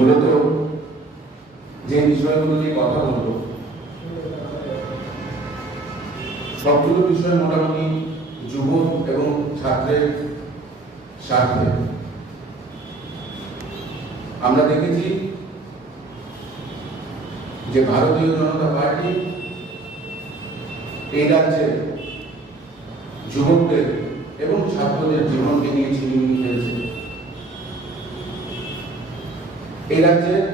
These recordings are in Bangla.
মূলত যে বিষয়গুলো নিয়ে কথা বলব, সবগুলো বিষয় মোটামুটি যুবক এবং ছাত্রের স্বার্থে। আমরা দেখেছি যে ভারতীয় জনতা পার্টি এই রাজ্যে যুবকদের এবং ছাত্রদের জীবনকে নিয়ে ছিনিমিনি খেলছে। এই রাজ্যের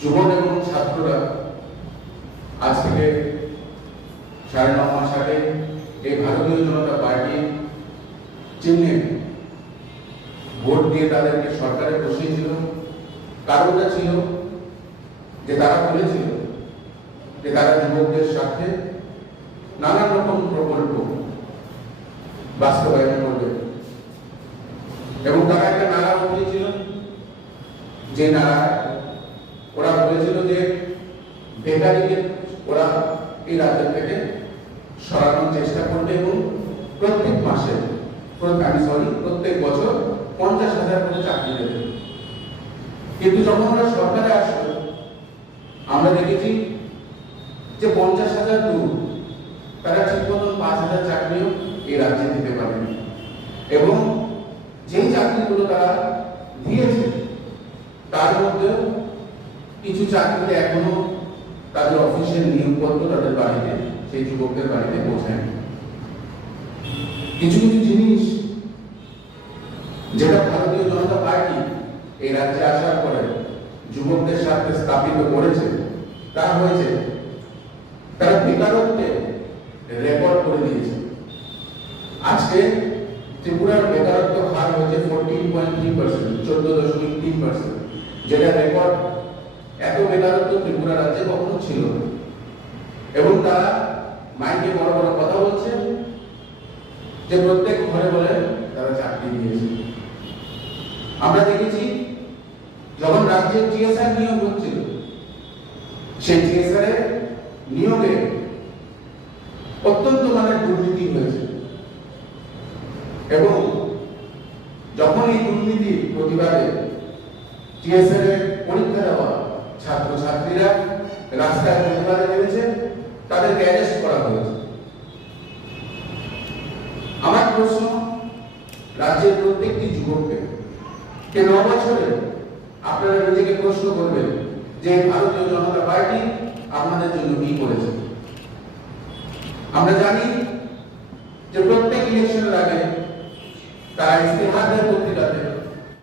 যুবক এবং ছাত্ররা আজ থেকে সাড়ে ন মাস আগে এই ভারতীয় জনতা পার্টি চিহ্নে ভোট দিয়ে তাদেরকে সরকারে বসিয়েছিল। কারণটা ছিল যে তারা বলেছিল যে তারা যুবকদের সাথে নানান রকম প্রকল্প বাস্তবায়ন করবে এবং তারা একটা নারা উঠিয়েছিল যে নারা ওরা বলেছিল যে বেকারিকে ওরা এই রাজ্য থেকে সরানোর চেষ্টা করবে এবং প্রত্যেক মাসে আমি সরি প্রত্যেক বছর পঞ্চাশ হাজার করে চাকরি দেবে। কিন্তু যখন ওরা সরকারে আসলো, আমরা দেখেছি যে পঞ্চাশ হাজার দূর, তারা ঠিক মতন পাঁচ হাজার চাকরিও এই রাজ্যে দিতে পারেনি। এবং যেই চাকরিগুলো তারা তার মধ্যেও কিছু চাকরিতে এখনও তাদের অফিসের নিয়োগপত্র তাদের বাড়িতে, সেই যুবকদের বাড়িতে পৌঁছায় কিছু কিছু জিনিস যেটা ভারতীয় জনতা পার্টি এই রাজ্যে আসার পরে যুবকদের সাথে স্থাপিত করেছে, তা হয়েছে তারা বেকারত্বে রেকর্ড করে দিয়েছে। আজকে ত্রিপুরার বেকারত্ব হার হয়েছে ফোরটিন পয়েন্ট থ্রি পার্সেন্ট চোদ্দ দশমিক তিন পার্সেন্ট যেটা রেকর্ড এত বেকারত্ব ত্রিপুরা রাজ্যে কখনো ছিল না। এবং তারা মাইকে বড় বড় কথা বলছে যে প্রত্যেক ঘরে বলে তারা চাকরি দিয়েছে আমরা দেখেছি যখন রাজ্যের টিএসআর নিয়োগ হচ্ছিল, সেই টিএসআর নিয়োগে অত্যন্ত মানে দুর্নীতি হয়েছে এবং যখন এই দুর্নীতির প্রতিবাদে টিএসআর এর পরীক্ষা দেওয়া ছাত্র ছাত্রীরা রাস্তায় প্রতিবাদে নেমেছে, তাদেরকে অ্যারেস্ট করা হয়েছে। আমার প্রশ্ন, রাজ্যের প্রত্যেকটি যুবককে কে ন বছরে আপনারা নিজেকে প্রশ্ন করবেন যে ভারতীয় জনতা পার্টি আপনাদের জন্য কি করেছে? আমরা জানি যে প্রত্যেক ইলেকশনের আগে তারা ইস্তেহার দেয় পত্রিকাতে